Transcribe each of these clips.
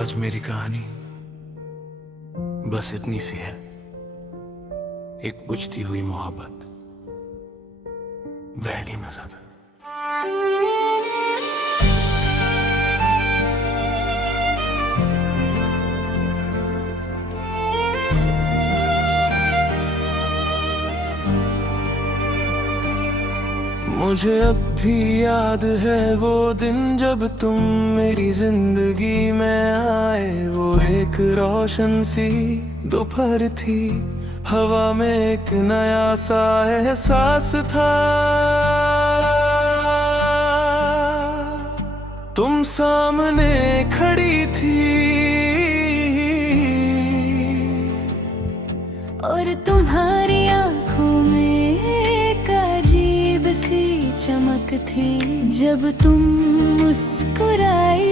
आज मेरी कहानी बस इतनी सी है। एक बुझती हुई मोहब्बत, बहनी नजर। मुझे अब भी याद है वो दिन जब तुम मेरी जिंदगी में आए। वो एक रोशन सी दोपहर थी, हवा में एक नया सा एहसास था। तुम सामने खड़ी थी और तुम्हारी आंखों में एक अजीब सी चमक थी। जब तुम मुस्कुराई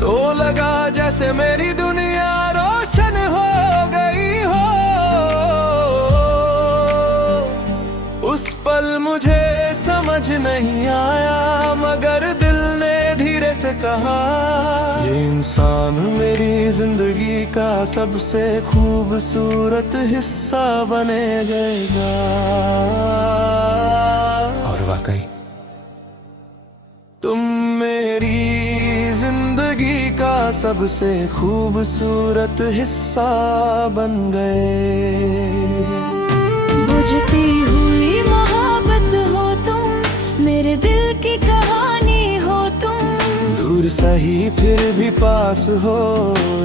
तो लगा जैसे मेरी दुनिया रोशन हो गई हो। उस पल मुझे समझ नहीं आया, मगर दिल ने धीरे से कहा, ये इंसान मेरी जिंदगी का सबसे खूबसूरत हिस्सा बनेगा। और वाकई तुम मेरी जिंदगी का सबसे खूबसूरत हिस्सा बन गए। बुझती हुई मोहब्बत हो तुम, मेरे दिल की कहानी हो तुम। दूर सही फिर भी पास हो,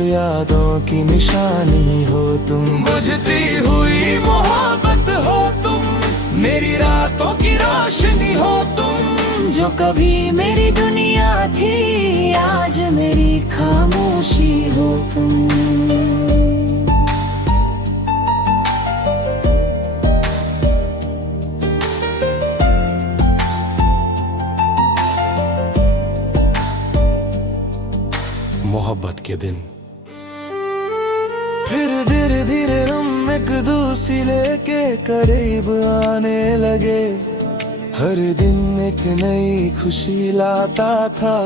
यादों की निशानी हो तुम। बुझती हुई मोहब्बत हो तुम, मेरी रातों की रोशनी हो तुम। जो कभी मेरी दुनिया थी, आज मेरी खामोशी हो तुम। मोहब्बत के दिन फिर धीरे धीरे हम एक दूसरे के करीब आने लगे। हर दिन एक नई खुशी लाता था,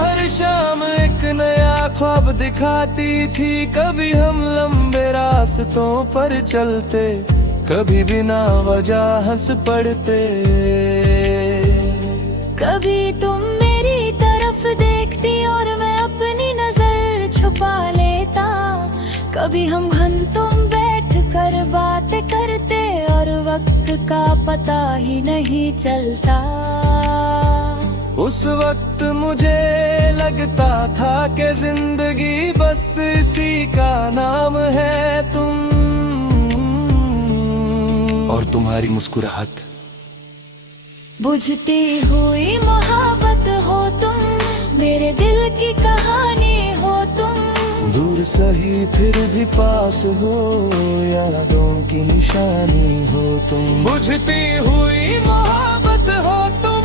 हर शाम एक नया ख्वाब दिखाती थी। कभी हम लंबे रास्तों पर चलते, कभी बिना वजह हंस पड़ते। कभी तुम मेरी तरफ देखती और मैं अपनी नजर छुपा लेता। कभी हम घंटों बैठ कर बातें करते और वक्त का पता ही नहीं चलता। उस वक्त मुझे लगता था कि जिंदगी बस इसी का नाम है तुम। और तुम्हारी मुस्कुराहट। बुझती हुई मोहब्बत हो तुम, मेरे दिल की कहानी हो तुम। दूर सही फिर भी पास हो, यादों की निशानी हो तुम। बुझती हुई मोहब्बत हो तुम,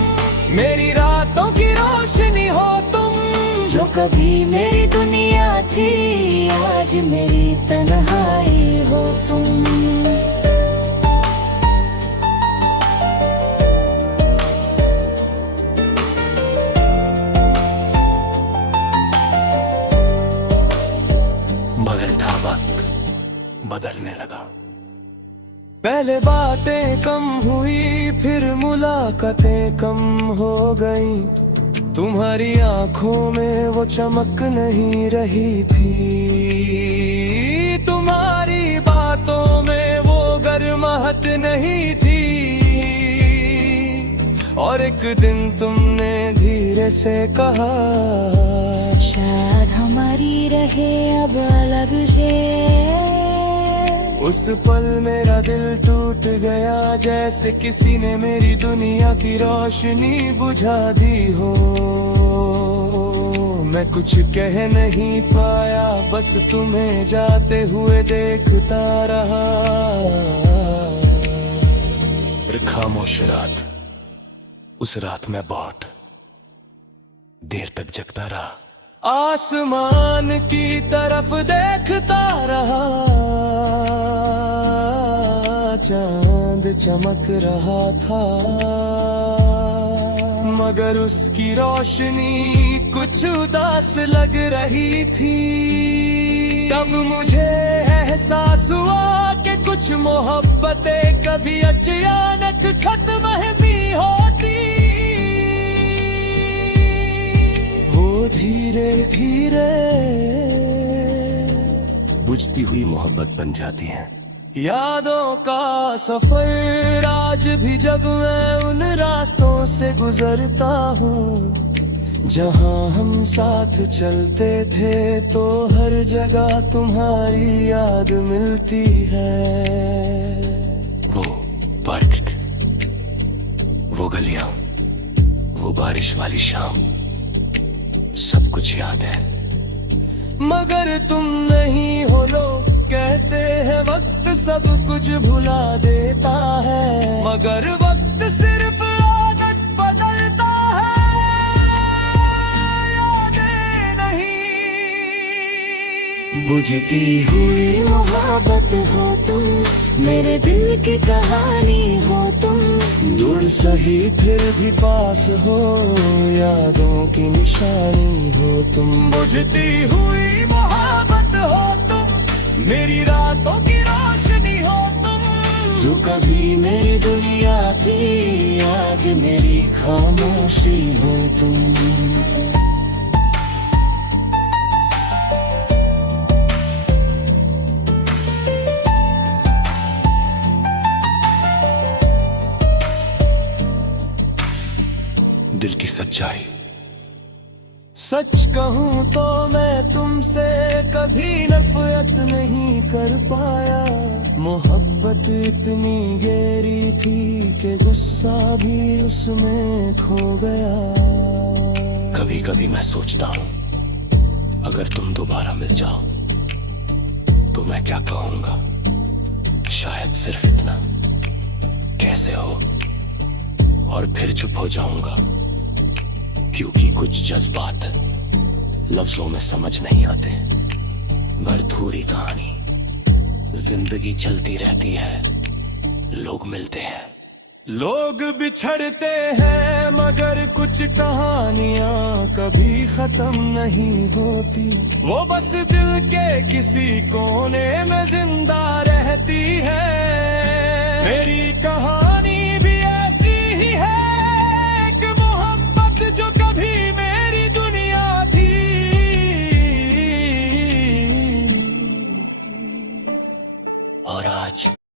मेरी रातों की रोशनी हो तुम। जो कभी मेरी दुनिया थी, आज मेरी तन्हाई हो तुम। बदलता वक्त बदलने लगा। पहले बातें कम हुई, फिर मुलाकातें कम हो गई। तुम्हारी आंखों में वो चमक नहीं रही थी, तुम्हारी बातों में वो गर्माहट नहीं थी। और एक दिन तुमने धीरे से कहा, शायद हमारी रहे अब अलग से। उस पल मेरा दिल टूट गया, जैसे किसी ने मेरी दुनिया की रोशनी बुझा दी हो। मैं कुछ कह नहीं पाया, बस तुम्हें जाते हुए देखता रहा। फिर खामोश रात, उस रात मैं बहुत देर तक जगता रहा। आसमान की तरफ देखता रहा, चांद चमक रहा था। मगर उसकी रोशनी कुछ उदास लग रही थी। तब मुझे एहसास हुआ कि कुछ मोहब्बतें कभी अचानक खत्म भी होती। वो धीरे धीरे बुझती हुई मोहब्बत बन जाती है। यादों का सफर आज भी जब मैं उन रास्तों से गुजरता हूँ जहाँ हम साथ चलते थे, तो हर जगह तुम्हारी याद मिलती है। वो पार्क, वो गलियां, वो बारिश वाली शाम, सब कुछ याद है। मगर तुम नहीं हो, लोग कहते हैं वक्त सब कुछ भुला देता है, मगर वक्त सिर्फ आदत बदलता है, यादें नहीं। बुझती हुई मोहब्बत हो तुम, मेरे दिल की कहानी हो तुम। दूर सही फिर भी पास हो, यादों की निशानी हो तुम। बुझती हुई मोहब्बत हो तुम, मेरी रातों की रोशनी हो तुम। जो कभी मेरी दुनिया थी, आज मेरी खामोशी हो तुम। दिल की सच्चाई, सच कहूँ तो मैं तुमसे कभी नफरत नहीं कर पाया। मोहब्बत इतनी गहरी थी कि गुस्सा भी उसमें खो गया। कभी कभी मैं सोचता हूँ अगर तुम दोबारा मिल जाओ तो मैं क्या कहूँगा। शायद सिर्फ इतना, कैसे हो, और फिर चुप हो जाऊंगा, क्योंकि कुछ जज्बात लफ्जों में समझ नहीं आते। अधूरी कहानी, जिंदगी चलती रहती है, लोग मिलते हैं, लोग बिछड़ते हैं, मगर कुछ कहानियां कभी खत्म नहीं होती। वो बस दिल के किसी कोने में जिंदा रहती